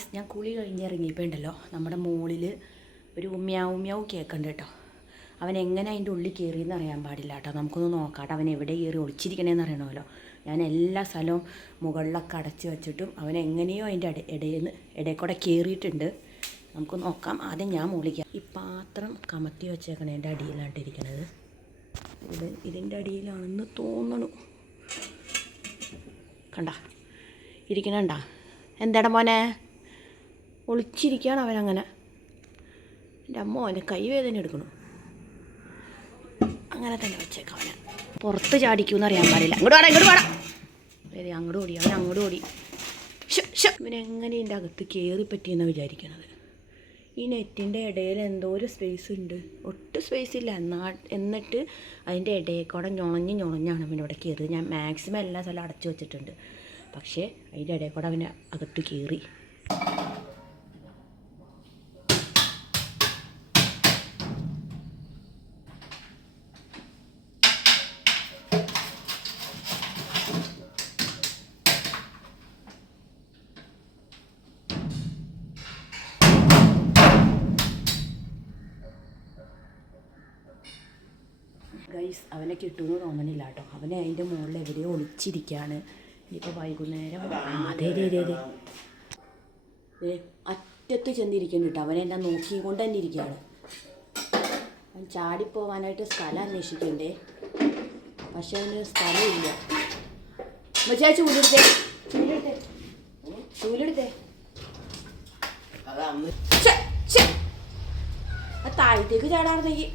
Guys ഞാൻ കുളി കഴിഞ്ഞിറങ്ങിയപ്പോൾ ഉണ്ടല്ലോ നമ്മുടെ മുകളിൽ ഒരു ഉമ്യാവ് ഉമ്യാവ് കേൾക്കുന്നുണ്ട് കേട്ടോ. അവൻ എങ്ങനെ അതിന്റെ ഉള്ളിൽ കയറിയെന്ന് അറിയാൻ പാടില്ല കേട്ടോ. നമുക്കൊന്ന് നോക്കാട്ടോ അവൻ എവിടെ കയറി ഒളിച്ചിരിക്കണേന്ന് അറിയണമല്ലോ. ഞാൻ എല്ലാ സ്ഥലവും മുകളിലൊക്കെ അടച്ചു വെച്ചിട്ടും അവൻ എങ്ങനെയോ അതിന്റെ ഇട ഇടയിൽ നിന്ന് ഇടയിൽ കൂടെ കയറിയിട്ടുണ്ട്. നമുക്ക് നോക്കാം. ആദ്യം ഞാൻ മുകളിക്കാം ഈ പാത്രം കമത്തി വെച്ചേക്കണേന്റെ അടിയിലായിട്ടിരിക്കണത് ഇത് ഇതിന്റെ അടിയിലാണെന്ന് തോന്നണു. കണ്ട? ഇരിക്കണണ്ട? എന്താടാ മോനെ? ഒളിച്ചിരിക്കുകയാണ് അവനങ്ങനെ എന്റെ അമ്മ അവന്റെ കൈവേദന എടുക്കണു. അങ്ങനെ തന്നെ വെച്ചേക്കാം അവനെ. പുറത്ത് ചാടിക്കൂന്ന് അറിയാൻ പാടില്ല. അങ്ങോട്ട് വേണം ഇങ്ങോട്ട് വേണം അങ്ങോട്ട് ഓടി അവൻ അങ്ങോട്ട് ഓടി. ഇവനെങ്ങനെ ഇതിന്റെ അകത്ത് കയറി പറ്റിയെന്ന് വിചാരിക്കണത്? ഈ നെറ്റിന്റെ ഇടയിൽ എന്തോ ഒരു സ്പേസ് ഉണ്ട്. ഒട്ടും സ്പേസ് ഇല്ല. എന്നാ എന്നിട്ട് അതിന്റെ ഇടയിൽ കൂടെ ഞൊളഞ്ഞ് ഞൊളഞ്ഞാണ് ഇവിടെ കയറിയത് ഞാൻ മാക്സിമം എല്ലാ സ്ഥലവും അടച്ചു വെച്ചിട്ടുണ്ട്. പക്ഷേ അതിന്റെ ഇടയിൽ കൂടെ അവന് അകത്ത് കയറി ഗൈസ് അവനെ കിട്ടുമെന്ന് തോന്നണില്ല കേട്ടോ. അവനെ അതിന്റെ മുകളിൽ എവിടെയോ ഒളിച്ചിരിക്കുകയാണ്. ഇനിയിപ്പോൾ വൈകുന്നേരം അതെ അതെ അതെ അതെ ഏ അറ്റത്ത് ചെന്നിരിക്കുന്നു കേട്ടോ. അവനെ എന്നെ നോക്കിക്കൊണ്ട് തന്നെ ഇരിക്കുകയാണ്. അവൻ ചാടിപ്പോവാനായിട്ട് സ്ഥലം അന്വേഷിക്കണ്ടേ? പക്ഷെ അവന് സ്ഥലമില്ല. മച്ചാ ചൂലെടുത്തേ. ചൂലെടുത്തേ. ചൂലെടുത്തേ. താഴത്തേക്ക് ചാടാറുണ്ടെങ്കിൽ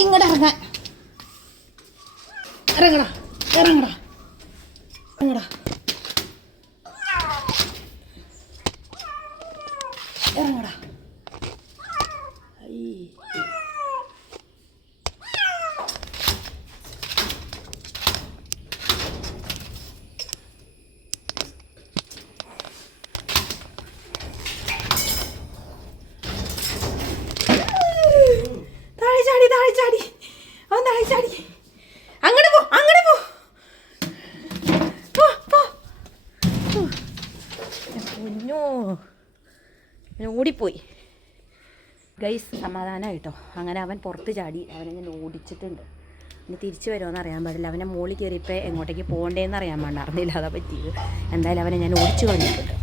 ഇങ്ങോട്ട് ഇറങ്ങാൻ. ഇറങ്ങടാ ഇറങ്ങടാ ഇറങ്ങടാ. താഴെ ചാടി. അവൻ താഴെ ചാടി. അങ്ങനെ പോ അങ്ങനെ പോ. പൊന്നോ ഓടിപ്പോയി. ഗൈസ് സമാധാനമായിട്ടോ അങ്ങനെ അവൻ പുറത്ത് ചാടി. അവനെ ഞാൻ ഓടിച്ചിട്ടുണ്ട്. ഇനി തിരിച്ചു വരുമോയെന്ന് അറിയാൻ പാടില്ല. അവനെ മോളിൽ കയറിയപ്പോൾ എങ്ങോട്ടേക്ക് പോകണ്ടേന്ന് അറിയാൻ പാടില്ല. അറിഞ്ഞില്ല അതാ പറ്റിയത്. എന്തായാലും അവനെ ഞാൻ ഓടിച്ചു കളഞ്ഞിട്ടുണ്ട്.